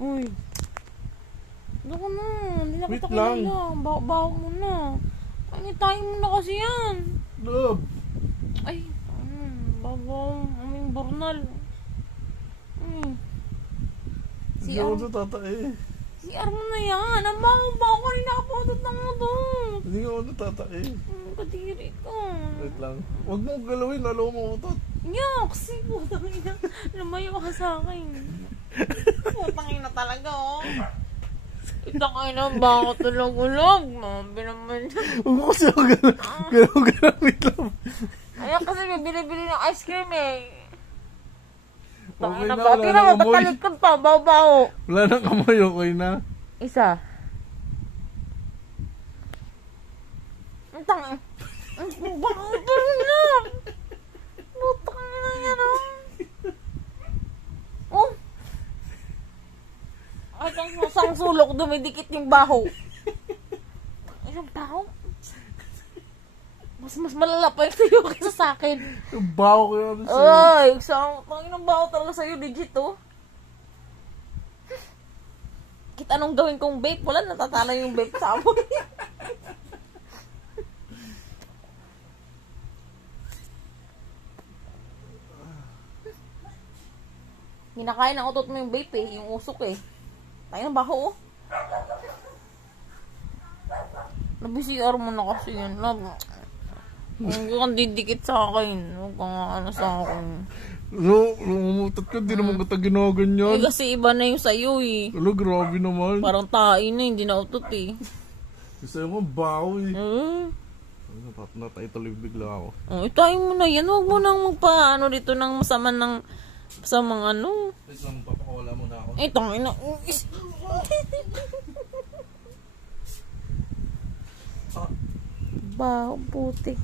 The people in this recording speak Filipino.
Uy. Doon ka na. Hindi na Wait kita lang. kilala. Baho mo na. Anitayin mo na kasi yan. Love. Ay. Babaw. Aming bornal. Hindi ako natatae. Si mo na yan. Ang baho-baho ko rin nakapuntot ng mo doon. Hindi ako natatae. Kadiri ka. Wait lang. Huwag mo galawin. Lalo mo utot. Yoks! Putang ina. Lumayo ka sa akin. Putang ina talaga, oh. Itang ina, bakit tulog-ulog? Mabi naman. Huwag mo kasi ako gano'n. Wait lang. Ayaw kasi may bili-bili ng ice cream eh. Okay na, Bakit wala na nang amoy. matatalikod pa? Baw-baw. Wala nang amoy, okay na. Isa. Ang tanga. Ang bakit na? Putang ina yan, oh. Oh. Ay, kang susang sulok, dumidikit yung baho. Ay, yung baho? Mas malala pa yung sa'yo kaysa sa akin. Yung baho ko yun sa'yo. Ay, pangin ng baho talaga sa'yo, legit, oh. Kita anong gawin kong vape, wala, natatala yung vape sa amoy. Hinakain ang utot mo yung vape eh, yung usok eh. Tayo ng baho, oh. Nabi-CR mo na kasi yun. Huwag kang didikit sa akin. Huwag kang ano sa akin. No, umutot ka, di naman kita ginawa ganyan. Eh, kasi iba na yung sa'yo eh. Ano, grabe naman. Parang tae na, hindi na utot eh. Kasi mo, baho eh. Natay tuloy bigla ako. Oh, itayin mo na yan. Huwag mo nang magpa-ano dito ng masama ng masamang ano. Wait lang, papakawala muna ako. Eh, tangina. Baho, putik.